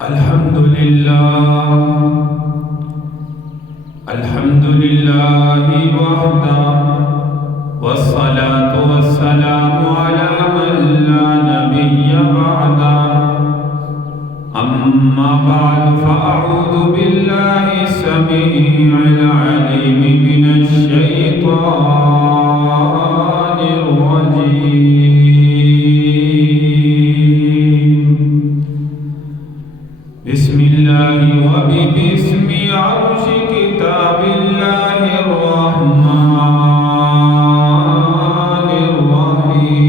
الحمد لله وحده والصلاة والسلام على من لا نبي بعده أما بعد فأعوذ بالله السميع العليم من الشيطان الرجيم بسم الله وباسم عرش كتاب الله الرحمن الرحيم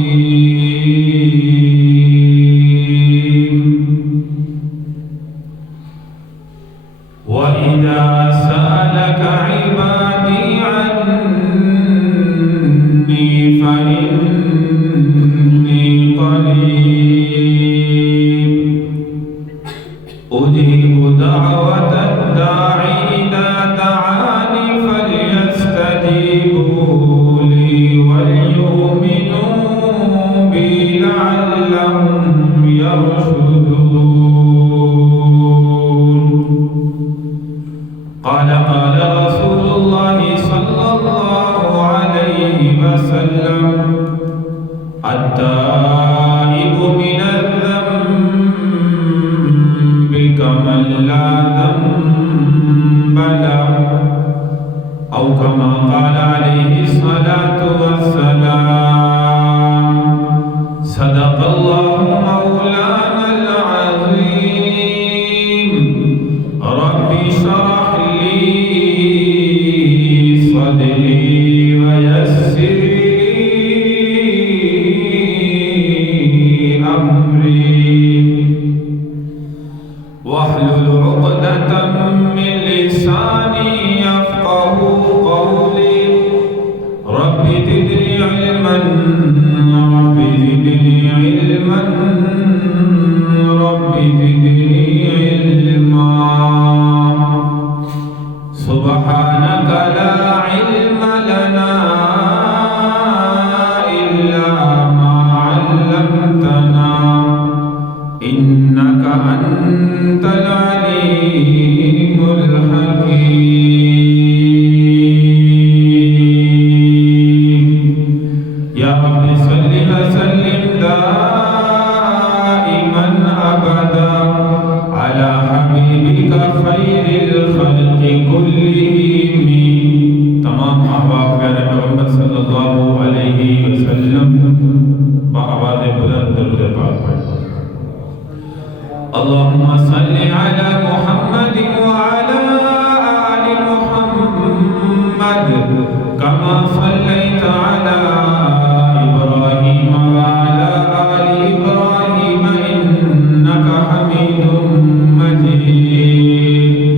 وإذا سألك عبادي عني فإني قريب أجيب دعوة الداعي إذا دعاني فليستجيبوا لي وليؤمنوا بي لعلهم يرشدون. قال رسول الله صلى الله عليه وسلم التائب من الذنب كمن لا ذنب له أو كما قال عليه الصلاة والسلام. صدق الله مولانا العظيم. رب اشرح لي صدري ويسر لي أمري واحلل عقدة من لساني يفقه قولي. رب زدني علما رب زدني علما رب زدني علما. سبحانك لا علم لنا إلا ما علمتنا إنك أنت العليم الحكيم. يا رب صل وسلم دائما أبدا على حبيبك خير الخلق كلهم. تمام احباب پیارے محمد صلی اللہ علیہ وسلم بآواز بلند درود پاک پڑھیں. اللهم صل على محمد وعلى آل محمد كما صليت على إبراهيم وعلى آل إبراهيم إنك حميد مجيد.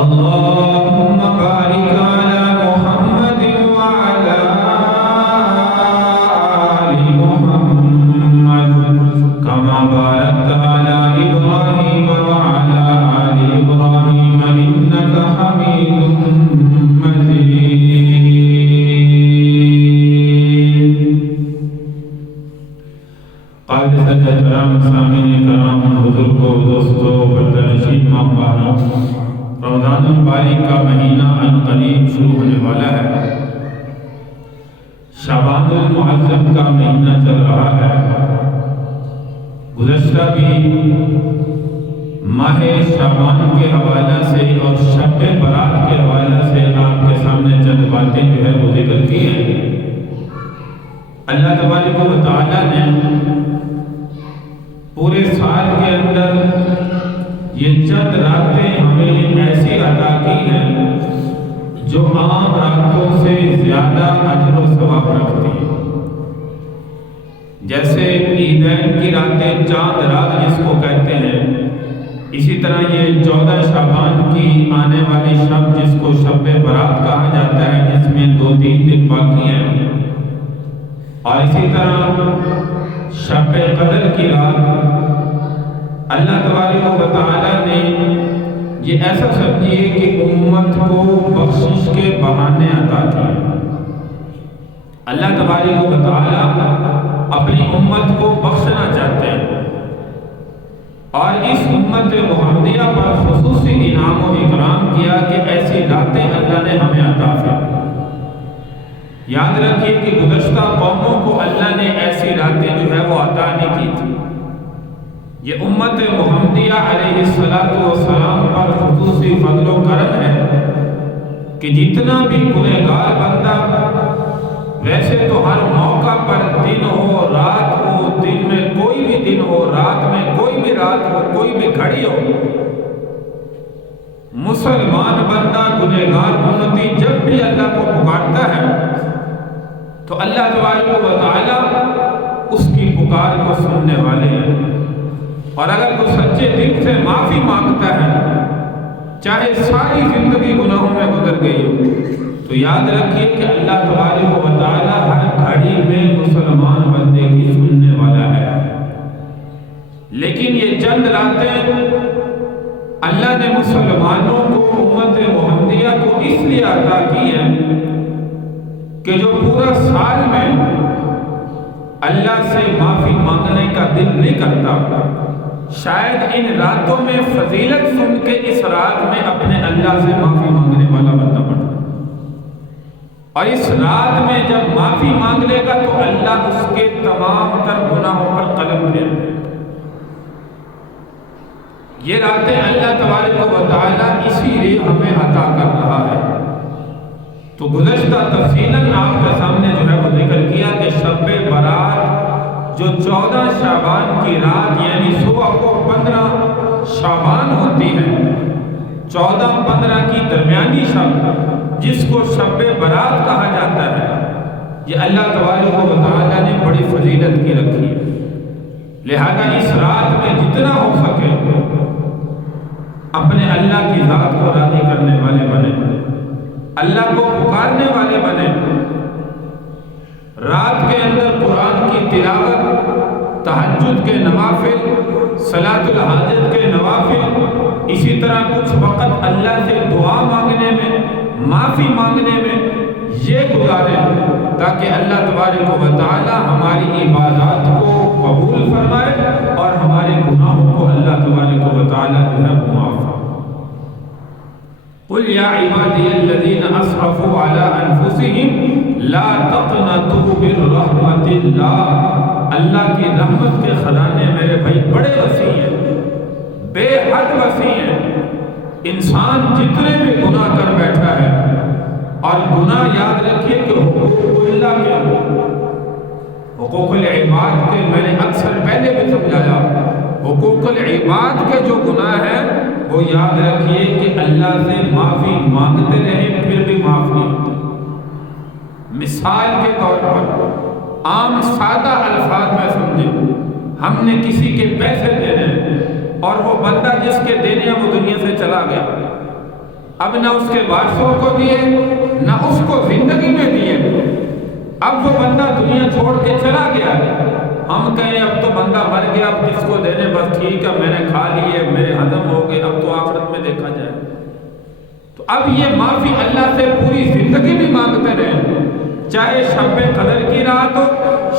اللهم بارك على محمد وعلى آل محمد كما باركت على إبراهيم وعلى آل إبراهيم إنك حميد مجيد. قائد سجد کرام سامعین کرام بزرگوں دوستوں پردنشین ماں بہنوں، رمضان المبارک کا مہینہ ان قریب شروع ہونے والا ہے. شعبان المعظم کا مہینہ چل رہا ہے. گزشتہ بھی ماہ شعبان کے حوالہ سے اور شب برات کے حوالہ سے آپ کے سامنے چند باتیں جو ہے وہ ذکر کی ہیں. اللہ تبارک و تعالیٰ نے پورے سال کے اندر یہ چند راتیں ہمیں ایسی عطا کی ہیں جو عام راتوں سے زیادہ اجر و ثواب رکھتی ہیں. جیسے عیدین کی راتیں چاند رات جس کو کہتے ہیں، اسی طرح یہ 14 شعبان کی آنے والی شب جس کو شب برات کہا جاتا ہے، جس میں 2-3 دن باقی ہیں، اور اسی طرح شب قدر کی رات اللہ تبارک و تعالیٰ نے یہ ایسا سمجھیے کہ امت کو بخشش کے بہانے عطا کیے. اللہ تبارک و تعالیٰ اپنی امت کو بخشنا چاہتے ہیں. اور اس امت محمدیہ پر خصوصی انعام و اکرام کیا کہ ایسی راتیں اللہ نے ہمیں عطا فرمائیں۔ یاد رکھیے کہ گزشتہ قوموں کو اللہ نے ایسی راتیں جو ہے وہ عطا نہیں کی تھی۔ یہ امت محمدیہ علیہ السلام پر خصوصی فضل و کرم ہے کہ جتنا بھی گنہگار بندہ، ویسے تو ہر موقع پر دن ہو رات ہو، دن میں کوئی بھی دن ہو، رات میں کوئی بھی رات ہو، کوئی بھی گھڑی ہو، مسلمان بندہ گنہگار امتی جب بھی اللہ کو پکارتا ہے تو اللہ تبارک و تعالی اس کی پکار کو سننے والے ہیں۔ اور اگر کوئی سچے دل سے معافی مانگتا ہے، چاہے ساری زندگی گناہوں میں گزر گئی ہو، تو یاد رکھیے کہ اللہ تبارک و تعالی ہر گھڑی میں مسلمان بندے کی سننے والا ہے۔ لیکن یہ چند راتیں اللہ نے مسلمانوں کو، امت محمدیہ کو اس لیے عطا کی ہیں کہ جو پورا سال میں اللہ سے معافی مانگنے کا دل نہیں کرتا، شاید ان راتوں میں فضیلت سن کے اس رات میں اپنے اللہ سے معافی مانگنے والا بننا پڑتا ہے۔ اور اس رات میں جب معافی مانگ لے گا تو اللہ اس کے تمام تر گناہوں پر قلم دے دے۔ یہ راتیں اللہ تبارک و تعالیٰ اسی لیے ہمیں عطا کر رہا ہے۔ تو گزشتہ تفصیلاً آپ کے سامنے جو ہے وہ ذکر کیا کہ شب برات جو 14 شعبان کی رات یعنی صبح کو 15 شعبان ہوتی ہے، 14-15 کی درمیانی شب جس کو شب برات کہا جاتا ہے، یہ اللہ تبارک و تعالیٰ نے بڑی فضیلت کی رکھی ہے۔ لہذا اس رات میں جتنا ہو سکے اپنے اللہ کی ذات کو راضی کرنے والے بنے، اللہ کو پکارنے والے بنے۔ رات کے اندر قرآن کی تلاوت، تہجد کے نوافل، صلاۃ الحاجت کے نوافل، اسی طرح کچھ وقت اللہ سے دعا مانگنے میں، معافی مانگنے میں یہ گزاریں تاکہ اللہ تبارک و تعالی ہماری عبادات کو قبول فرمائے اور ہمارے گناہوں کو اللہ تبارک و تعالی جو ہے وہ معاف فرمائے۔ قل یا عبادی الذین اسرفوا علی انفسہم لا تقنطوا من رحمت اللہ۔ اللہ کی رحمت کے خزانے میرے بھائی بڑے وسیع ہیں، بے حد وسیع ہیں۔ انسان جتنے بھی گناہ کر بیٹھا ہے، اور گناہ یاد رکھیے کہ حقوق اللہ کے حقوق العباد کے میں نے اکثر پہلے بھی سمجھایا، حقوق العباد کے جو گناہ ہیں وہ یاد رکھیے کہ اللہ سے معافی مانگتے رہیں پھر بھی معاف نہیں ہوتے۔ مثال کے طور پر عام سادہ الفاظ میں سمجھیں، ہم نے کسی کے پیسے دینے اور وہ بندہ جس کے دینے وہ دنیا سے چلا گیا، اب نہ اس کے وارثوں کو دیے نہ اس کو زندگی میں دیے، اب وہ بندہ دنیا چھوڑ کے چلا گیا، ہم کہیں اب تو بندہ مر گیا، اب کس کو دینے، بس ٹھیک ہے میں نے کھا لیے، میرے ہضم ہو گئے، اب تو آخرت میں دیکھا جائے۔ تو اب یہ معافی اللہ سے پوری زندگی بھی مانگتے رہیں، چاہے شب قدر کی رات ہو،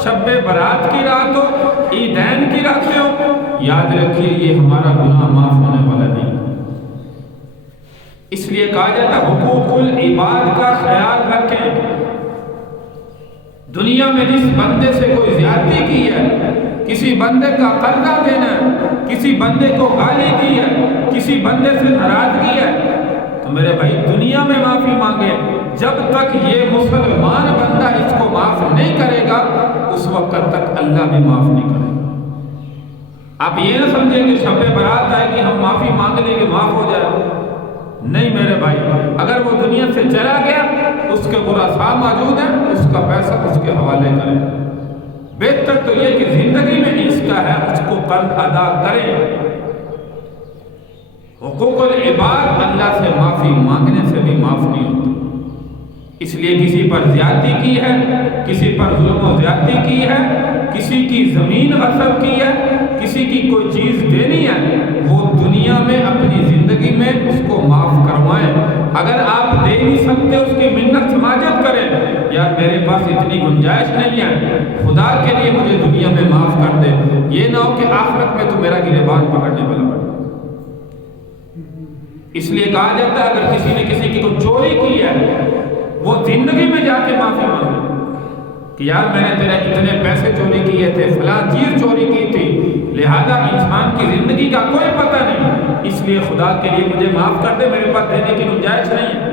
شب برات کی رات ہو، عیدین کی راتیں ہو، یاد رکھیے یہ ہمارا گناہ معاف ہونے والا نہیں۔ اس لیے کہا جاتا ہے حقوق العباد کا خیال رکھیں۔ دنیا میں جس بندے سے کوئی زیادتی کی ہے، کسی بندے کا قرضہ دینا ہے، کسی بندے کو گالی دی ہے، کسی بندے سے ناراضگی ہے، تو میرے بھائی دنیا میں معافی مانگے، جب تک یہ مسلمان بندہ اس کو معاف نہیں کرے گا اس وقت تک اللہ بھی معاف نہیں کرے گا۔ آپ یہ نہ سمجھیں کہ شب برات آئے گی ہم معافی مانگ لیں گے معاف ہو جائے، نہیں میرے بھائی، اگر وہ دنیا سے چلا گیا اس کے ورثاء موجود ہیں، اس کا پیسہ اس کے حوالے کریں۔ بہتر تو یہ کہ زندگی میں اس کا ہے اس کو قرض ادا کریں۔ حقوق العباد اللہ سے معافی مانگنے سے بھی معاف نہیں ہوتی۔ اس لیے کسی پر زیادتی کی ہے، کسی پر ظلم و زیادتی کی ہے، کسی کی زمین غصب کی ہے، کسی کی کوئی چیز دینی ہے، وہ دنیا میں اپنی زندگی میں اس کو معاف کروائیں۔ اگر آپ دے نہیں سکتے اس کی منت سماجت کریں، یار میرے پاس اتنی گنجائش نہیں ہے، خدا کے لیے مجھے دنیا میں معاف کر دے، یہ نہ ہو کہ آخرت میں تو میرا گریبان پکڑنے والا بنے۔ اس لیے کہا جاتا ہے اگر کسی نے کسی کی کوئی چوری کی ہے وہ زندگی میں جا کے معافی مانگے کہ یار میں نے تیرے اتنے پیسے چوری کیے تھے، فلاں چیز چوری کی تھی، لہذا انسان کی زندگی کا کوئی پتہ نہیں، اس لیے خدا کے لیے مجھے معاف کر دے، میرے پاس دینے کی گنجائش نہیں ہے۔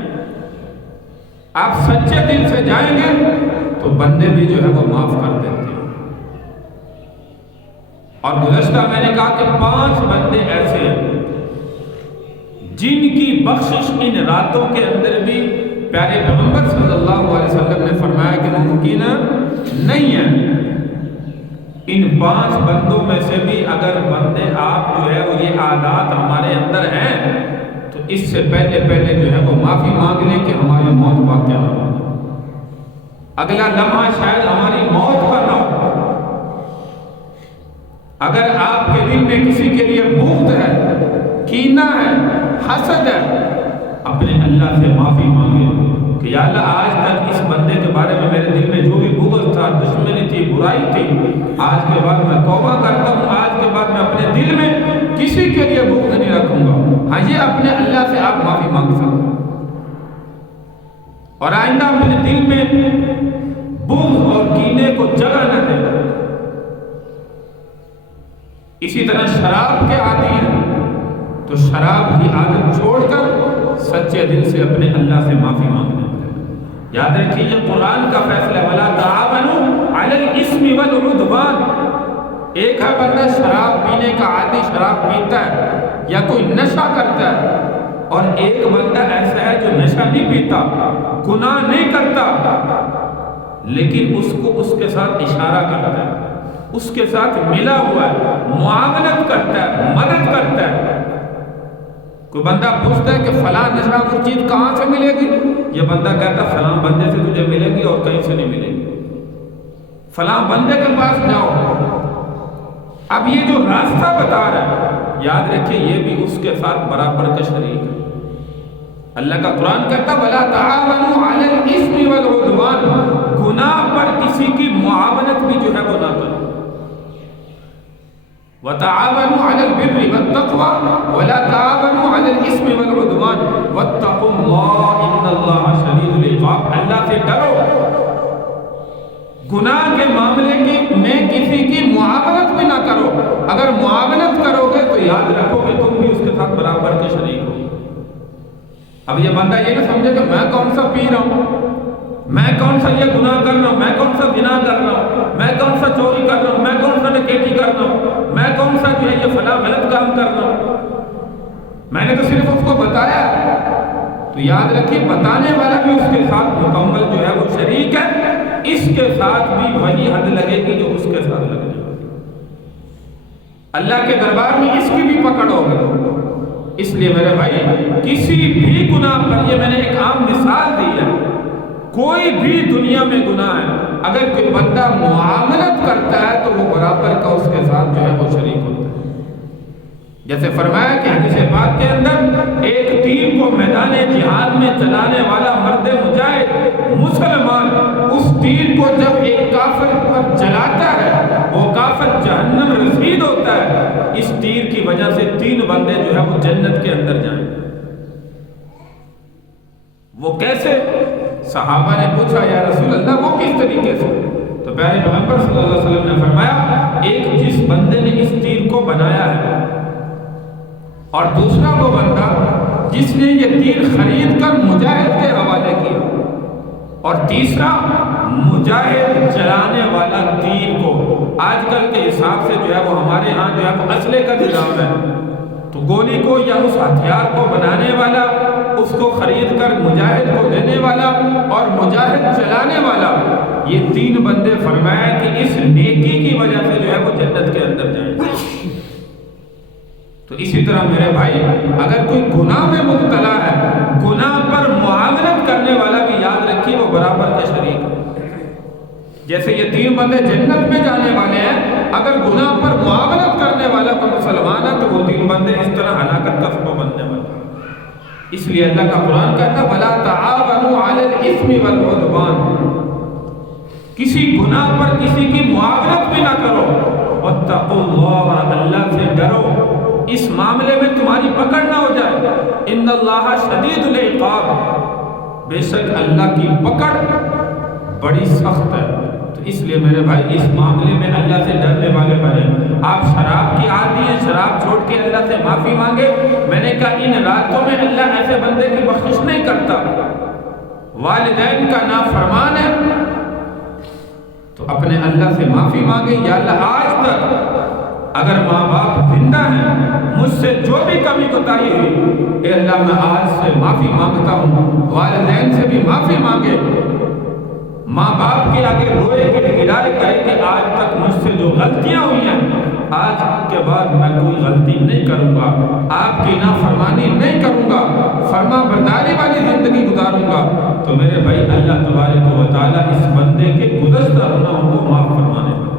آپ سچے دل سے جائیں گے تو بندے بھی جو ہے وہ معاف کر دیتے ہیں۔ اور گزشتہ میں نے کہا کہ 5 بندے ایسے ہیں جن کی بخشش ان راتوں کے اندر بھی پیارے پیغمبر صلی اللہ علیہ وسلم نے فرمایا کہ ممکن نہیں ہے۔ ان 5 بندوں میں سے بھی اگر بندے آپ جو ہے وہ یہ عادات ہمارے اندر ہیں تو اس سے پہلے جو ہے وہ معافی مانگ لیں کہ ہماری موت واقع نہ ہو، اگلا لمحہ شاید ہماری موت کا نہ ہو۔ اگر آپ کے دل میں کسی کے لیے بغض ہے، کینہ ہے، حسد ہے، اپنے اللہ سے معافی مانگے کہ یا اللہ آج تک اس بندے کے بارے میں میرے دل میں جو بھی بغض تھا، دشمنی تھی، برائی تھی، آج کے بعد میں توبہ کرتا ہوں، آج کے بعد میں اپنے دل میں کسی کے لیے بغض نہیں رکھوں گا۔ ہاں یہ اپنے اللہ سے آپ معافی مانگ سکتے ہیں اور آئندہ اپنے دل میں بغض اور کینے کو جگہ نہ دیں۔ اسی طرح شراب کے عادی ہیں تو شراب کی عادت چھوڑ کر سچے دل سے اپنے اللہ سے معافی مانگنے والے۔ یاد رکھیے یہ قرآن کا فیصلہ وَلَا تَعَاوَنُوا عَلَى الْإِثْمِ وَالْعُدْوَانِ۔ ایک ہے بندہ شراب پینے کا عادی، شراب پیتا ہے یا کوئی نشہ کرتا ہے، اور ایک بندہ ایسا ہے جو نشہ نہیں پیتا، گناہ نہیں کرتا، لیکن اس کو اس کے ساتھ اشارہ کرتا ہے، اس کے ساتھ ملا ہوا ہے، معاونت کرتا ہے، مدد کرتا ہے۔ کوئی بندہ پوچھتا ہے کہ فلاں نشہ وہ چیز کہاں سے ملے گی، یہ بندہ کہتا ہے فلاں بندے سے تجھے ملے گی اور کہیں سے نہیں ملے گی، فلاں بندے کے پاس جاؤ۔ اب یہ جو راستہ بتا رہا ہے، یاد رکھیے یہ بھی اس کے ساتھ برابر کا شریک ہے۔ اللہ کا قرآن کہتا ہے وَلَا تَعَاوَنُوا عَلَى الْإِثْمِ وَالْعُدْوَانِ، گناہ پر کسی کی معاونت بھی جو ہے وہ نہ کرو۔ وَتَعَاوَنُوا عَلَى الْبِرِّ وَالتَّقْوَى وَلَا تَعَاوَنُوا عَلَى الْإِثْمِ وَالْعُدْوَانِ وَاتَّقُوا اللَّهَ إِنَّ اللَّهَ شَدِيدُ الْعِقَابِ۔ اللہ سے ڈرو، گناہ کے معاملے میں کسی کی معاونت بھی نہ کرو، اگر معاونت کرو گے تو یاد رکھو کہ تم بھی اس کے ساتھ برابر کے شریک ہو۔ اب یہ بندہ یہ نہ سمجھے کہ میں کون سا پی رہا ہوں، میں کون سا یہ گناہ کر رہا ہوں، میں کون سا زنا کر رہا ہوں، میں کون سا چوری کر رہا ہوں، میں کون سا ڈکیتی کر رہا ہوں، میں کون سا جو ہے یہ فلاں غلط کام کر رہا ہوں، میں نے تو صرف اس کو بتایا۔ تو یاد رکھیے بتانے والا بھی اس کے ساتھ مکمل جو ہے وہ شریک ہے، اس کے ساتھ بھی وہی حد لگے گی جو اس کے ساتھ لگے گی۔ اللہ کے دربار میں اس کی بھی پکڑ ہوگی۔ اس لیے میرے بھائی کسی بھی گناہ پر، یہ میں نے ایک عام مثال دی ہے، کوئی بھی دنیا میں گناہ ہے، اگر کوئی بندہ معاملت کرتا ہے تو وہ برابر کا اس کے ساتھ جو ہے وہ شریک ہوتا ہے۔ جیسے فرمایا کہ حدیث پاک کے اندر ایک تیر کو میدان جہاد میں چلانے والا مرد مجاہد مسلمان اس تیر کو جب ایک کافر پر چلاتا ہے وہ کافر جہنم رسید ہوتا ہے۔ اس تیر کی وجہ سے 3 بندے جو ہے وہ جنت کے اندر جائیں۔ وہ کیسے؟ صحابہ نے پوچھا یا رسول اللہ وہ کس طریقے سے؟ تو پیارے پیغمبر صلی اللہ علیہ وسلم نے فرمایا ایک جس بندے نے اس تیر کو بنایا ہے، اور دوسرا وہ بندہ جس نے یہ تیر خرید کر مجاہد کے حوالے کیا، اور تیسرا مجاہد چلانے والا تیر کو۔ آج کل کے حساب سے جو ہے وہ ہمارے ہاں جو ہے وہ اسلحے کا نظام ہے، تو گولی کو یا اس ہتھیار کو بنانے والا، اس کو خرید کر مجاہد کو دینے والا اور مجاہد چلانے والا، یہ 3 بندے فرمایا کہ اس نیکی کی وجہ سے جو ہے وہ جنت کے اندر جائیں گے۔ تو اسی طرح میرے بھائی اگر کوئی گناہ میں مبتلا ہے، گناہ پر معاونت کرنے والا بھی یاد رکھیے وہ برابر کا شریک ہے۔ جیسے یہ 3 بندے جنت میں جانے والے ہیں، اگر گناہ پر معاونت کرنے والا کوئی مسلمان ہے تو وہ 3 بندے اس طرح ہلاکت کا سبب بننے والے ہیں۔ اس لیے اللہ کا قرآن کہتا ہے وَلَا تَعَاوَنُوا عَلَى الْإِثْمِ وَالْعُدْوَانِ، کسی گناہ پر کسی کی معاونت بھی نہ کرو، واتقوا اللہ، اور اللہ سے ڈرو، اس معاملے میں تمہاری پکڑ نہ ہو جائے، ان اللہ شدید العقاب، بے شک اللہ کی پکڑ بڑی سخت ہے۔ تو اس لیے میرے بھائی اس معاملے میں اللہ سے ڈرنے والے بنے۔ آپ شراب کی عادی ہیں، شراب چھوڑ کے اللہ سے معافی مانگے، میں نے کہا ان راتوں میں اللہ ایسے بندے کی بخشش نہیں کرتا۔ والدین کا نافرمان ہے تو اپنے اللہ سے معافی مانگے، یا اللہ آج تک اگر ماں باپ زندہ ہیں، مجھ سے جو بھی کمی کوتاہی ہوئی، اے اللہ میں آج سے معافی مانگتا ہوں۔ والدین سے بھی معافی مانگے، ماں باپ کے آگے روئے گڑگڑائے کہے کہ آج تک مجھ سے جو غلطیاں ہوئی ہیں، آج کے بعد میں کوئی غلطی نہیں کروں گا، آپ کی نافرمانی نہیں کروں گا، فرما برداری والی زندگی گزاروں گا۔ تو میرے بھائی اللہ تبارک و تعالیٰ اس بندے کے گزشتہ گناہوں کو معاف فرمانے والا۔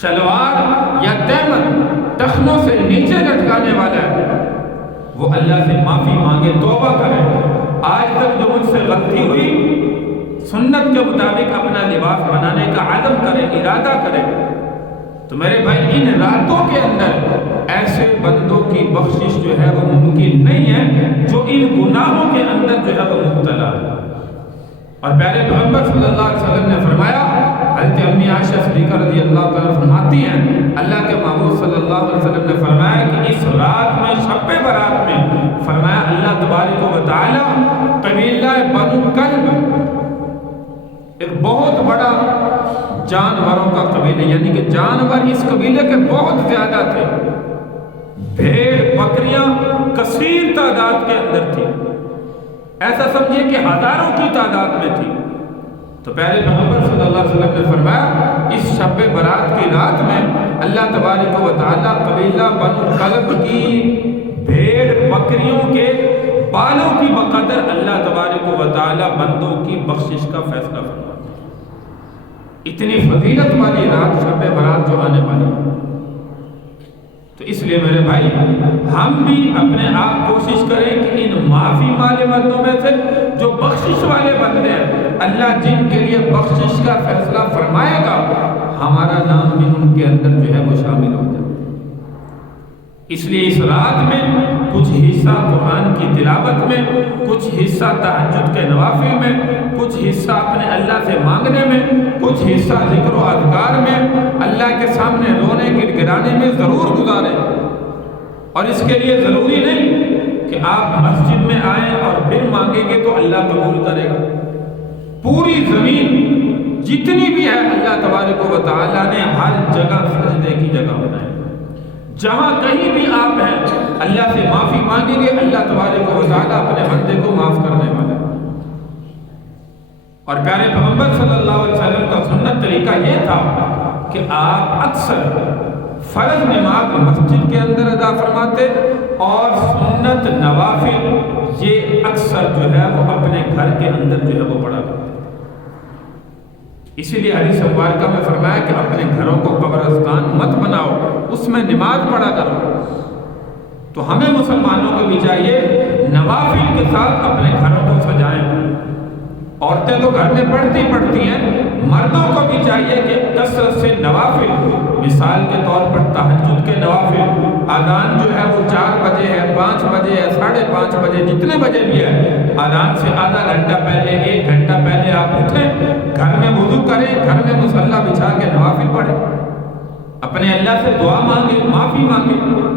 شلوار یا تہمت ٹخنوں سے نیچے لٹکانے والا ہے، وہ اللہ سے معافی مانگے، توبہ کرے، آج تک جو مجھ سے غلطی ہوئی سنت کے مطابق اپنا لباس بنانے کا عزم کرے، ارادہ کرے۔ تو میرے بھائی ان راتوں کے اندر ایسے بندوں کی بخشش جو ہے وہ ممکن نہیں ہے جو ان گناہوں کے اندر جو ہے وہ مبتلا ہے۔ اور پیارے پیغمبر صلی اللہ علیہ وسلم نے فرمایا، حضرت امی عائشہ صدیقہ رضی اللہ تعالیٰ فرماتی ہیں، اللہ کے محبوب صلی اللہ علیہ وسلم نے فرمایا کہ اس رات میں، شب برات میں، فرمایا اللہ تبارک و تعالیٰ قبیلہ بنو کلب، ایک بہت بڑا جانوروں کا قبیلہ، یعنی کہ جانور اس قبیلے کے بہت زیادہ تھے، بھیڑ بکریاں کثیر تعداد کے اندر تھی، ایسا سمجھے کہ ہزاروں کی تعداد میں تھی۔ تو پیارے پیغمبر صلی اللہ علیہ وسلم نے فرمایا اس شب برات کی رات میں اللہ تبارک و تعالیٰ قبیلہ بنو کلب کی بھیڑ بکریوں کے بالوں کی بقدر اللہ تبارک و تعالیٰ بندوں کی بخشش کا فیصلہ فرماتا ہے۔ اتنی فضیلت والی رات شب برات جو آنے والی ہے، تو اس لیے میرے بھائی ہم بھی اپنے آپ کوشش کریں کہ ان معافی والے بندوں میں سے جو بخشش والے بندے ہیں، اللہ جن کے لیے بخشش کا فیصلہ فرمائے گا، ہمارا نام بھی ان کے اندر جو ہے وہ شامل ہو جائے۔ اس لیے اس رات میں کچھ حصہ قرآن کی تلاوت میں، کچھ حصہ تہجد کے نوافل میں، کچھ حصہ اپنے اللہ سے مانگنے میں، کچھ حصہ ذکر و اذکار میں، اللہ کے سامنے رونے گڑگڑانے میں ضرور گزاریں۔ اور اس کے لیے ضروری نہیں کہ آپ مسجد میں آئیں اور پھر مانگیں گے تو اللہ قبول کرے گا۔ پوری زمین جتنی بھی ہے اللہ تبارک و تعالیٰ نے ہر جگہ سجدے کی جگہ بنائی، جہاں کہیں بھی آپ ہیں اللہ سے معافی مانگیں گے، اللہ تبارک و تعالیٰ اپنے بندے کو معاف کرنے والا ہے۔ اور پیارے پیغمبر صلی اللہ علیہ وسلم کا سنت طریقہ یہ تھا کہ آپ اکثر فرض نماز مسجد کے اندر ادا فرماتے اور سنت نوافل یہ اکثر جو ہے وہ اپنے گھر کے اندر جو ہے وہ پڑھا کرتے۔ اسی لیے حدیث مبارکہ میں فرمایا کہ اپنے گھروں کو قبرستان مت بناؤ، اس میں نماز پڑھا کرو۔ تو ہمیں مسلمانوں کو بھی چاہیے نوافل کے ساتھ اپنے گھروں کو سجائیں۔ عورتیں تو گھر میں پڑھتی ہیں، مردوں کو بھی چاہیے کہ کثرت سے نوافل، مثال کے طور پر تہجد کے نوافل، اذان جو ہے وہ 4 بجے ہے، 5 بجے ہے، 5:30 بجے، جتنے بجے بھی ہے، اذان سے آدھا گھنٹہ پہلے، 1 گھنٹہ پہلے آپ اٹھیں، گھر میں وضو کریں، گھر میں مصلی بچھا کے نوافل پڑھیں، اپنے اللہ سے دعا مانگیں، معافی مانگیں۔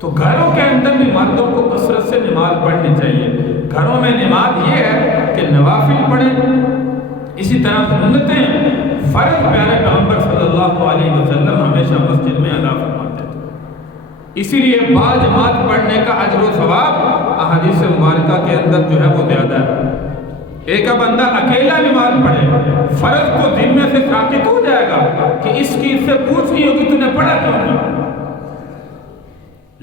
تو گھروں کے اندر بھی مردوں کو کثرت سے نماز پڑھنی چاہیے۔ گھروں میں نماز یہ ہے کہ نوافل پڑھیں، اسی طرح سنتیں فرض پیارے پیغمبر صلی اللہ علیہ وسلم ہمیشہ مسجد میں ادا فرماتے تھے۔ اسی لیے باجماعت پڑھنے کا اجر و ثواب احادیث مبارکہ کے اندر جو ہے وہ زیادہ ہے۔ ایک بندہ اکیلا نماز پڑھے، فرض کو دن میں سے ساقط ہو جائے گا کہ اس کی اس سے پوچھنی ہوگی تو نے پڑھا کیوں نہیں۔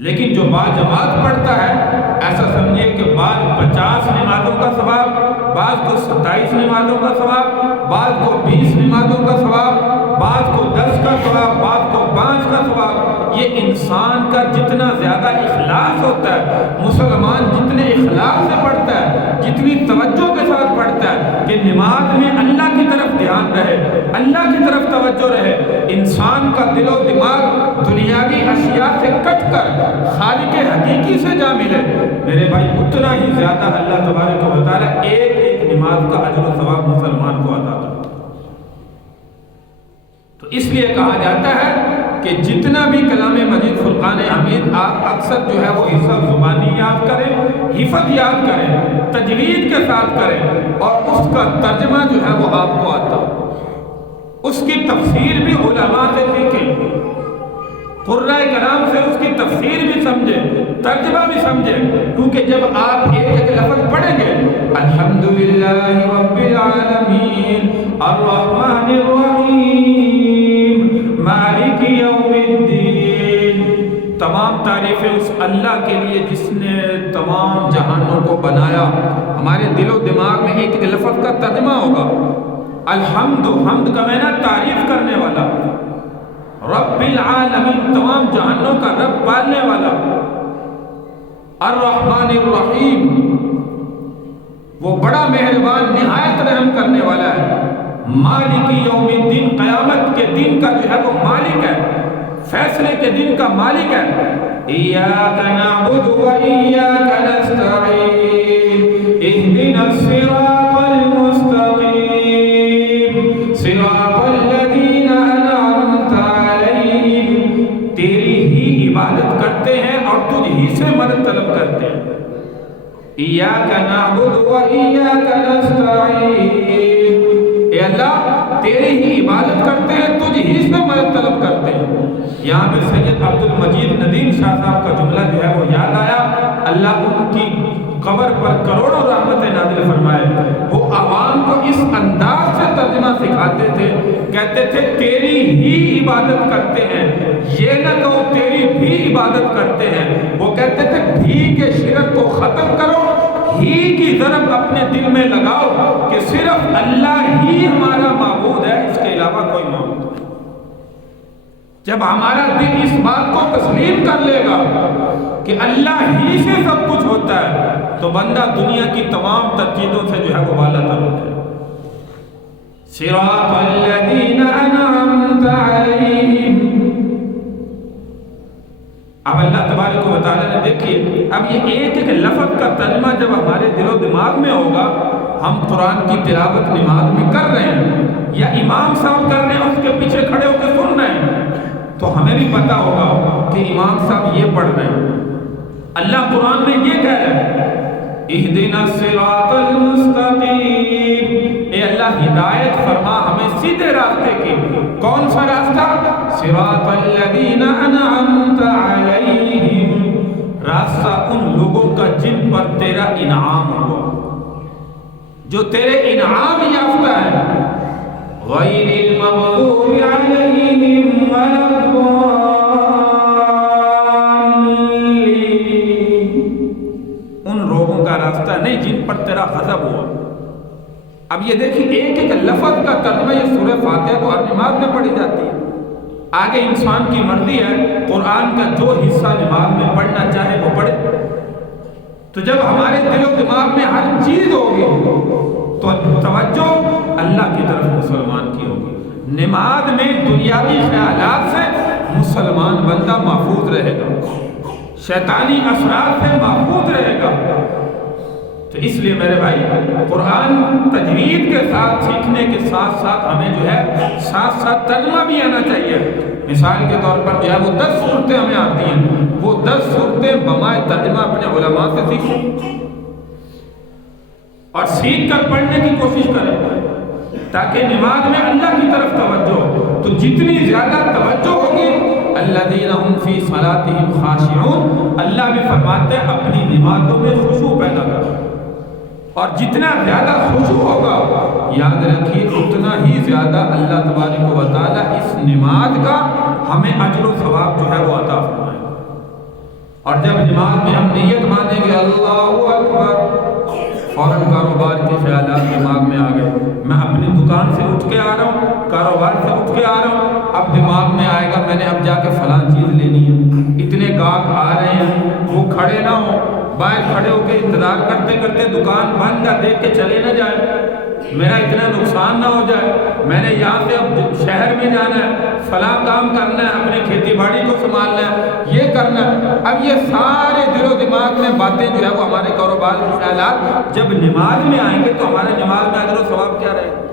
لیکن جو باجماعت پڑھتا ہے، ایسا سمجھے کہ بعض 50 نمازوں کا ثواب، بعض کو 27 نمازوں کا ثواب، بعض کو 20 نمازوں کا ثواب، بعض کو 10 کا ثواب، بعض کو 5 کا ثواب۔ یہ انسان کا جتنا زیادہ اخلاص ہوتا ہے، مسلمان جتنے اخلاص سے پڑھتا ہے، جتنی توجہ کے ساتھ پڑھتا ہے کہ نماز میں اللہ کی طرف دھیان رہے، اللہ کی طرف توجہ رہے، انسان کا دل و دماغ دنیاوی اشیاء سے کٹ کر خالق حقیقی سے جا ملے، میرے بھائی اتنا ہی زیادہ اللہ تبارک و تعالیٰ ایک ایک نماز کا اجر و ثواب مسلمان کو عطا کرتا ہے۔ تو اس لیے کہا جاتا ہے کہ جتنا بھی کلام مجید فرقان حمید آپ اکثر جو ہے وہ حصہ زبانی یاد کریں، حفظ یاد کریں، تجوید کے ساتھ کریں، اور اس کا ترجمہ جو ہے وہ آپ کو آتا ہو، اس کی تفسیر بھی علماء سے سیکھیں، قرآن کرام سے اس کی تفسیر بھی سمجھیں، ترجمہ بھی سمجھیں، کیونکہ جب آپ ایک ایک لفظ پڑھیں گے الحمدللہ رب العالمین الرحمن الرحیم مالک یوم الدین، تمام تعریفیں اس اللہ کے لیے جس نے تمام جہانوں کو بنایا، ہمارے دل و دماغ میں ایک لفظ کا ترجمہ ہوگا الحمد، حمد کا معنی تعریف کرنے والا، رب العالمین تمام جہانوں کا رب پالنے والا، الرحمن الرحیم وہ بڑا مہربان نہایت رحم کرنے والا ہے، مالک یوم الدین قیامت کے دن کا جو ہے وہ مالک ہے، فیصلے کے دن کا مالک ہے، ایاک نعبد و ایاک نستعین اہدنا الصراط المستقیم صراط الذین انعمت علیہم، تیری ہی عبادت کرتے ہیں اور تجھ ہی سے مدد طلب کرتے ہیں، ایاک نعبد و ایاک نستعین، اے اللہ تیری ہی عبادت کرتے ہیں، تجھ ہی سے مدد طلب کرتے ہیں۔ یہاں پہ سید عبد المجید ندیم شاہ صاحب کا جملہ جو ہے وہ یاد آیا، اللہ ان کی قبر پر کروڑوں رحمتیں نازل فرمائے، وہ عوام کو اس انداز سے ترجمہ سکھاتے تھے، کہتے تھے تیری ہی عبادت کرتے ہیں، یہ نہ کہو تیری بھی عبادت کرتے ہیں، وہ کہتے تھے بھی کے شرک کو ختم کرو، ہی کی ضرب اپنے دل میں لگاؤ کہ صرف اللہ ہی ہمارا معبود ہے، اس کے علاوہ کوئی معبود نہیں۔ جب ہمارا دل اس بات کو تسلیم کر لے گا کہ اللہ ہی سے سب کچھ ہوتا ہے، تو بندہ دنیا کی تمام تر چیزوں سے جو ہے وہ بالا تر ہوتا ہے۔ صراط الذین انعمت علیہم، اب اللہ تبارک و تعالیٰ نے دیکھیے، اب یہ ایک ایک لفظ کا ترجمہ جب ہمارے دل و دماغ میں ہوگا، ہم قرآن کی تلاوت نماز میں کر رہے ہیں یا امام صاحب کر رہے ہیں اس کے پیچھے کھڑے ہو کے سن رہے ہیں، تو ہمیں بھی پتا ہوگا کہ امام صاحب یہ پڑھ رہے ہیں، اللہ قرآن میں یہ کہہ رہے ہیں اہدنا الصراط المستقیم، اے اللہ ہدایت فرما ہمیں سیدھے راستے کی، کون سا راستہ؟ صراط الذین انعمت علیہم، راستہ ان لوگوں کا جن پر تیرا انعام ہوا، جو تیرے انعام یافتہ ہے، غیر المغضوب علیہم ولا الضالین، ان لوگوں کا راستہ نہیں جن پر تیرا غضب ہوا۔ اب یہ دیکھیں ایک ایک لفظ کا ترجمہ یہ سورہ فاتحہ تو ہر نماز میں پڑھی جاتی ہے، آگے انسان کی مرضی ہے قرآن کا جو حصہ نماز میں پڑھنا چاہے وہ پڑھے۔ تو جب ہمارے دل و دماغ میں ہر چیز ہوگی تو توجہ اللہ کی طرف مسلمان کی ہوگی، نماز میں دنیاوی خیالات سے مسلمان بندہ محفوظ رہے گا، شیطانی اثرات سے محفوظ رہے گا۔ تو اس لیے میرے بھائی قرآن تجوید کے ساتھ سیکھنے کے ساتھ ساتھ ہمیں جو ہے ساتھ ساتھ ترجمہ بھی آنا چاہیے۔ مثال کے طور پر جو ہے وہ 10 صورتیں ہمیں آتی ہیں، وہ 10 صورتیں بمائے ترجمہ اپنے علماء سے سیکھیں اور سیکھ کر پڑھنے کی کوشش کریں تاکہ نماز میں اللہ کی طرف توجہ ہو۔ تو جتنی زیادہ توجہ ہوگی الذین هم فی صلاتہم خاشعون، اللہ بھی فرماتے ہیں اپنی نمازوں میں خشوع پیدا کرو، اور جتنا زیادہ خشوع ہوگا یاد رکھیے اتنا ہی زیادہ اللہ تبارک و تعالیٰ اس نماز کا ہمیں اجر و ثواب جو ہے وہ عطا فرمائے گا۔ اور جب نماز میں ہم نیت مانیں گے اللہ اکبر، فوراً کاروبار کے خیالات دماغ میں آ گئے، میں اپنی دکان سے اٹھ کے آ رہا ہوں، کاروبار سے اٹھ کے آ رہا ہوں، اب دماغ میں آئے گا میں نے اب جا کے فلاں چیز لینی ہے، اتنے گاہک آ رہے ہیں وہ کھڑے نہ ہوں، باہر کھڑے ہو کے انتظار کرتے کرتے دکان بند ہے دیکھ کے چلے نہ جائیں، میرا اتنا نقصان نہ ہو جائے، میں نے یہاں سے اب شہر میں جانا ہے، فلاں کام کرنا ہے، اپنے کھیتی باڑی کو سنبھالنا ہے، یہ کرنا ہے۔ اب یہ سارے دل و دماغ میں باتیں جو ہے وہ ہمارے کاروبار کے خیالات جب نماز میں آئیں گے تو ہمارے نماز میں اجر و ثواب کیا رہے گا؟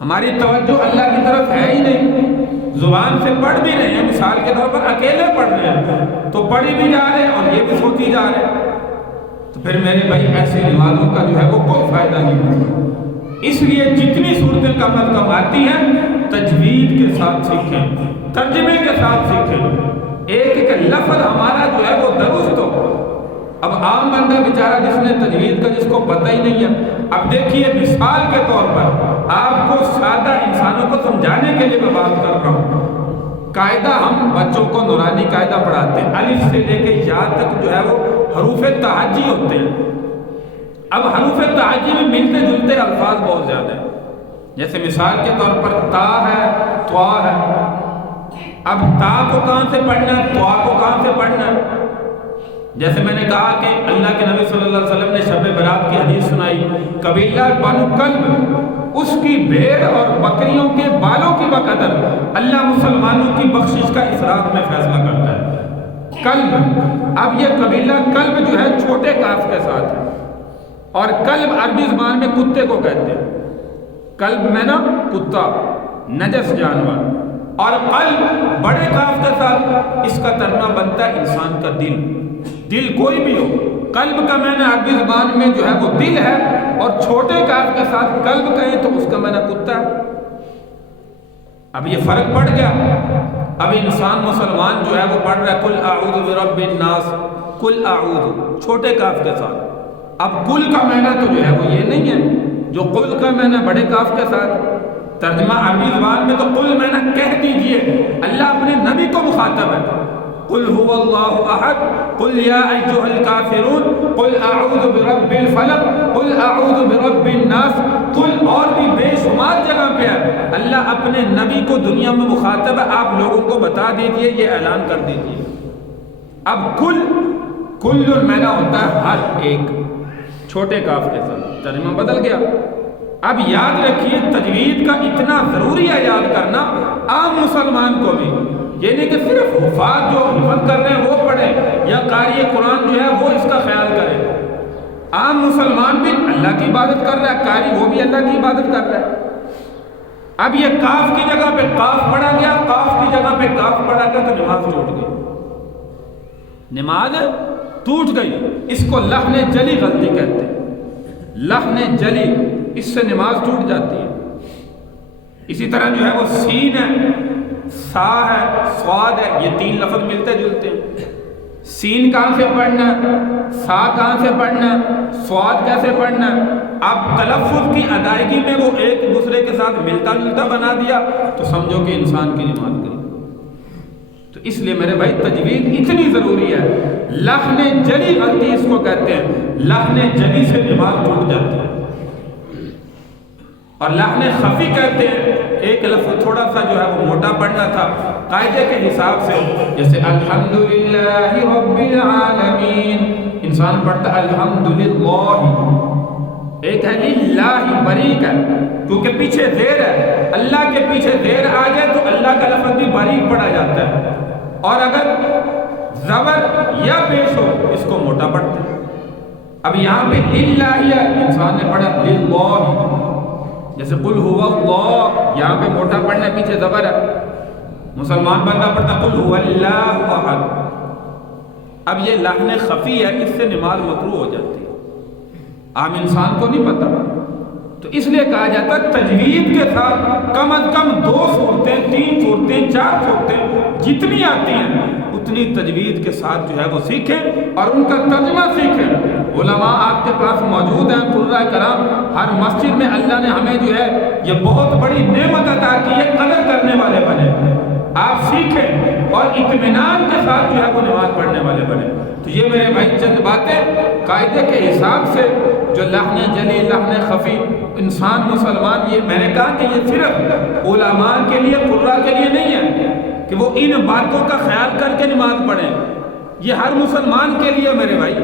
ہماری توجہ اللہ کی طرف ہے ہی نہیں، زبان سے پڑھ بھی رہے ہیں، مثال کے طور پر اکیلے پڑھ رہے ہیں تو پڑھی بھی جا رہے ہیں اور یہ بھی سوچی جا رہے ہیں، تو پھر میرے بھائی ایسی نمازوں کا جو ہے وہ کوئی فائدہ نہیں ہوتا۔ اس لیے جتنی صورتیں کم از کم آتی ہیں تجوید کے ساتھ سیکھیں، ترجمے کے ساتھ سیکھیں، ایک ایک لفظ ہمارا جو ہے وہ درست ہو۔ اب عام بندہ بیچارہ جس نے تجوید کا جس کو پتہ ہی نہیں ہے، اب دیکھیے مثال کے طور پر آپ کو سادہ انسانوں کو سمجھانے کے لیے میں بات کر رہا ہوں، قاعدہ ہم بچوں کو نورانی قاعدہ پڑھاتے ہیں، الف سے لے کے یا تک جو ہے وہ حروف تہجی ہوتے ہیں۔ اب حروف تہجی میں ملتے جلتے الفاظ بہت زیادہ ہیں، جیسے مثال کے طور پر تا ہے، طوا ہے۔ اب تا کو کہاں سے پڑھنا ہے، طوا کو کہاں سے پڑھنا ہے؟ جیسے میں نے کہا کہ اللہ کے نبی صلی اللہ علیہ وسلم نے شب برات کی حدیث سنائی، قبیلہ بنو کلب اس کی بھیڑ اور بکریوں کے بالوں کی بقدر اللہ مسلمانوں کی بخشش کا اسراف میں فیصلہ کرتا ہے۔ کلب، اب یہ قبیلہ کلب جو ہے چھوٹے کاف کے ساتھ ہے، اور کلب عربی زبان میں کتے کو کہتے ہیں، کلب میں نا کتا، نجس جانور، اور قلب بڑے کاف کے ساتھ اس کا ترجمہ بنتا ہے انسان کا دل، دل کوئی بھی ہو۔ قلب کا معنی عربی زبان میں جو ہے وہ دل ہے، اور چھوٹے کاف کے ساتھ قلب کہیں تو اس کا معنی کتا ہے۔ اب یہ فرق پڑ گیا، اب انسان مسلمان جو ہے وہ پڑھ رہا ہے کل اعوذ برب الناس، کل اعوذ چھوٹے کاف کے ساتھ۔ اب کل کا معنی تو جو ہے وہ یہ نہیں ہے جو قل کا معنی بڑے کاف کے ساتھ۔ ترجمہ عربی زبان میں تو قل معنی کہہ دیجئے، اللہ اپنے نبی کو مخاطب ہے، قل هو اللہ احد، قل یا ایھا الکافرون، قل اعوذ برب الفلق، قل اعوذ برب الناس، قل اور بھی بے شمار جگہ پہ ہے اللہ اپنے نبی کو دنیا میں مخاطب ہے، آپ لوگوں کو بتا دیجئے، یہ اعلان کر دیجئے۔ اب کل معنی ہوتا ہے ہر ایک، چھوٹے کاف کے ساتھ، ترجمہ بدل گیا۔ اب یاد رکھیے تجوید کا اتنا ضروری ہے یاد کرنا، عام مسلمان کو بھی، یہ نہیں کہ صرف حفاظ جو حفظ کر رہے ہیں وہ پڑھیں، یا قاری قرآن جو ہے وہ اس کا خیال کرے۔ عام مسلمان بھی اللہ کی عبادت کر رہا ہے، قاری وہ بھی اللہ کی عبادت کر رہا ہے۔ اب یہ کاف کی جگہ پہ کاف پڑھا گیا، کاف کی جگہ پہ کاف پڑھا گیا تو نماز ٹوٹ گئی، نماز ٹوٹ گئی۔ اس کو لحن جلی غلطی کہتے ہیں، لحن جلی، اس سے نماز ٹوٹ جاتی ہے۔ اسی طرح جو ہے وہ سین ہے، سا ہے، صاد ہے، یہ تین لفظ ملتے جلتے ہیں۔ سین کہاں سے پڑھنا ہے، سا کہاں سے پڑھنا ہے، صاد کیسے پڑھنا ہے؟ اب تلفظ کی ادائیگی میں وہ ایک دوسرے کے ساتھ ملتا جلتا بنا دیا تو سمجھو کہ انسان کی نماز گئی۔ تو اس لیے میرے بھائی تجوید اتنی ضروری ہے۔ لحن جلی غلطی اس کو کہتے ہیں، لحن جلی سے نماز ٹوٹ جاتی ہے۔ اور لحن خفی کہتے ہیں، ایک لفظ تھوڑا سا جو ہے وہ موٹا پڑھنا تھا قاعدے کے حساب سے، جیسے الحمدللہ رب العالمین، انسان پڑھتا الحمدللہ، ایک ہے للہ باریک ہے کیونکہ پیچھے زیر ہے، اللہ کے پیچھے زیر آ جائے تو اللہ کا لفظ بھی باریک پڑھا جاتا ہے، اور اگر زبر یا پیش ہو اس کو موٹا پڑھتے ہیں۔ اب یہاں پہ للہ انسان نے پڑھا للہ، جیسے قل هو اللہ، یہاں پہ موٹا پڑھنا پیچھے زبر ہے، مسلمان بندہ پڑھتا قل هو اللہ احد۔ اب یہ لحن خفی ہے، اس سے نماز مکروہ ہو جاتی ہے، عام انسان کو نہیں پتہ۔ تو اس لیے کہا جاتا ہے تجوید کے ساتھ کم از کم 2 صورتیں، 3 صورتیں، 4 صورتیں جتنی آتی ہیں اتنی تجوید کے ساتھ جو ہے وہ سیکھیں اور ان کا ترجمہ سیکھیں۔ علماء آپ کے پاس موجود ہیں، قراء کرام، ہر مسجد میں اللہ نے ہمیں جو ہے یہ بہت بڑی نعمت عطا کی ہے، قدر کرنے والے بنے، آپ سیکھیں اور اطمینان کے ساتھ جو ہے وہ نماز پڑھنے والے بنے۔ تو یہ میرے بھائی چند باتیں قاعدے کے حساب سے جو لحن جلی، لحن خفی، انسان مسلمان، یہ میں نے کہا کہ یہ صرف علماء کے لیے، قراء کے لیے نہیں ہے کہ وہ ان باتوں کا خیال کر کے نماز پڑھیں، یہ ہر مسلمان کے لیے میرے بھائی،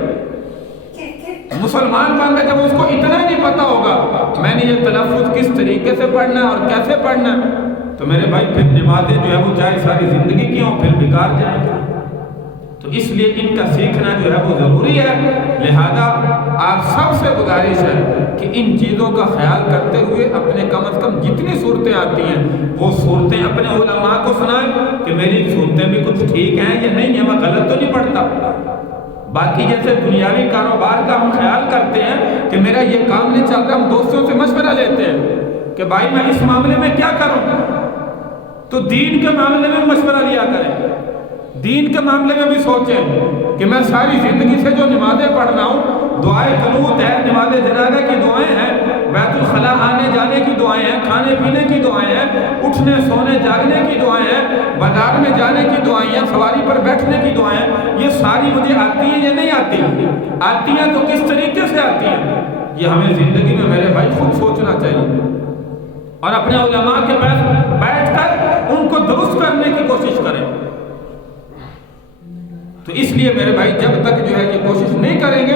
مسلمان بن گئے جب اس کو اتنا نہیں پتا ہوگا میں نے یہ تلفظ کس طریقے سے پڑھنا ہے اور کیسے پڑھنا ہے، تو میرے بھائی پھر نمازیں جو ہے وہ چاہے ساری زندگی کی ہوں پھر بیکار جائیں گے۔ تو اس لیے ان کا سیکھنا جو ہے وہ ضروری ہے۔ لہذا آپ سب سے گزارش ہے کہ ان چیزوں کا خیال کرتے ہوئے اپنے کم از کم جتنی صورتیں آتی ہیں وہ صورتیں اپنے علماء کو سنائیں کہ میری صورتیں بھی کچھ ٹھیک ہیں یا نہیں ہیں، میں غلط تو نہیں پڑھتا۔ باقی جیسے دنیاوی کاروبار کا ہم خیال کرتے ہیں کہ میرا یہ کام نہیں چل رہا، ہم دوستوں سے مشورہ لیتے ہیں کہ بھائی میں اس معاملے میں کیا کروں، تو دین کے معاملے میں مشورہ لیا کریں، دین کے معاملے میں بھی سوچیں کہ میں ساری زندگی سے جو نمازیں پڑھ رہا ہوں، دعائے قنوت ہے، نماز جنازہ کی دعائیں ہیں، بیت الخلاء آنے جانے کی دعائیں ہیں، کھانے پینے کی دعائیں ہیں، اٹھنے سونے جاگنے کی دعائیں ہیں، بازار میں جانے کی دعائیں ہیں، سواری پر بیٹھنے کی دعائیں ہیں، یہ ساری مجھے آتی ہیں یا نہیں آتی؟ آتی ہیں تو کس طریقے سے آتی ہیں؟ یہ ہمیں زندگی میں میرے بھائی خود سوچنا چاہیے اور اپنے علماء کے پاس بیٹھ کر ان کو درست کرنے کی کوشش کریں۔ تو اس لیے میرے بھائی جب تک جو ہے یہ کوشش نہیں کریں گے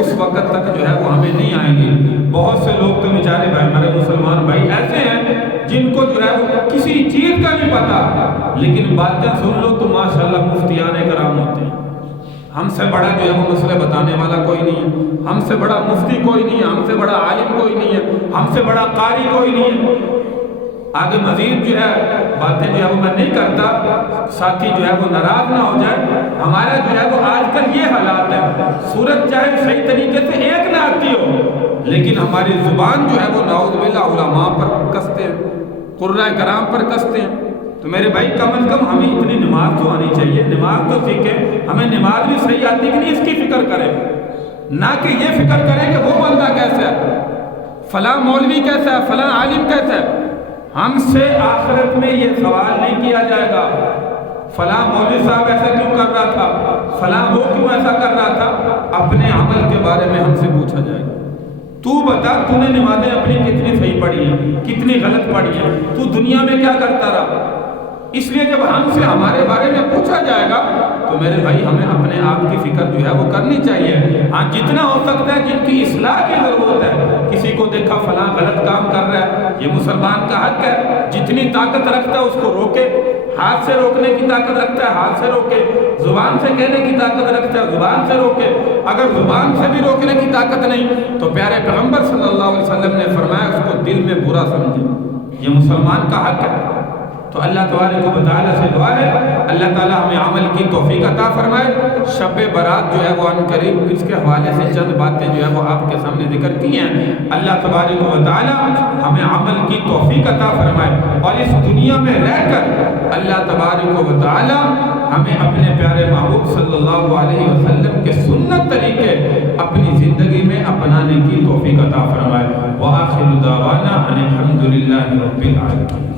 اس وقت تک جو ہے وہ ہمیں نہیں آئیں گے۔ بہت سے لوگ تو بیچارے بھائی ہمارے مسلمان بھائی ایسے ہیں جن کو جو ہے وہ کسی چیز کا نہیں پتا، لیکن باتیں سن لو تو ماشاءاللہ مفتیان کرام ہوتے ہیں۔ ہم سے بڑا جو ہے وہ مسئلے بتانے والا کوئی نہیں ہے، ہم سے بڑا مفتی کوئی نہیں ہے، ہم سے بڑا عالم کوئی نہیں ہے، ہم سے بڑا قاری کوئی نہیں ہے۔ آگے مزید جو ہے باتیں جو ہے وہ میں نہیں کرتا، ساتھی جو ہے وہ ناراض نہ ہو جائے۔ ہمارا جو ہے وہ آج کل یہ حالات ہے، صورت چاہے صحیح طریقے سے ایک نہ آتی ہو لیکن ہماری زبان جو ہے وہ نعوذ باللہ علماء پر کستے ہیں، قرآن کرام پر کستے ہیں۔ تو میرے بھائی کم از کم ہمیں اتنی نماز تو آنی چاہیے، نماز تو سیکھیں، ہمیں نماز بھی صحیح آتی کہ نہیں اس کی فکر کریں، نہ کہ یہ فکر کریں کہ وہ بندہ کیسا ہے، فلاں مولوی کیسا ہے، فلاں عالم کیسا ہے۔ ہم سے آخرت میں یہ سوال نہیں کیا جائے گا فلاں مولوی صاحب ایسا کیوں کر رہا تھا، فلاں وہ کیوں ایسا کر رہا تھا، اپنے عمل کے بارے میں ہم سے پوچھا جائے گا۔ تو بتا تو نے نمازیں اپنی کتنی صحیح پڑھی ہیں، کتنی غلط پڑھی ہیں، تو دنیا میں کیا کرتا رہا۔ اس لیے جب ہم سے ہمارے بارے میں پوچھا جائے گا تو میرے بھائی ہمیں اپنے آپ کی فکر جو ہے وہ کرنی چاہیے۔ ہاں جتنا ہو سکتا ہے جن کی اصلاح کی ضرورت ہے، کسی کو دیکھا فلاں غلط کام کر رہا ہے، یہ مسلمان کا حق ہے، جتنی طاقت رکھتا ہے اس کو روکے، ہاتھ سے روکنے کی طاقت رکھتا ہے ہاتھ سے روکے، زبان سے کہنے کی طاقت رکھتا ہے زبان سے روکے، اگر زبان سے بھی روکنے کی طاقت نہیں تو پیارے پیغمبر صلی اللہ علیہ وسلم نے فرمایا اس کو دل میں برا سمجھے، یہ مسلمان کا حق ہے۔ تو اللہ تبارک و تعالیٰ سے دعا ہے اللہ تعالیٰ ہمیں عمل کی توفیق عطا فرمائے۔ شب برات جو ہے وہ ان قریب اس کے حوالے سے چند باتیں جو ہے وہ آپ کے سامنے ذکر کی ہیں۔ اللہ تبارک و تعالیٰ ہمیں عمل کی توفیق عطا فرمائے اور اس دنیا میں رہ کر اللہ تبارک و تعالیٰ ہمیں اپنے پیارے محبوب صلی اللہ علیہ وسلم کے سنت طریقے اپنی زندگی میں اپنانے کی توفیق عطا فرمائے۔ وآخر دعوانا ان الحمد للہ رب العالمین۔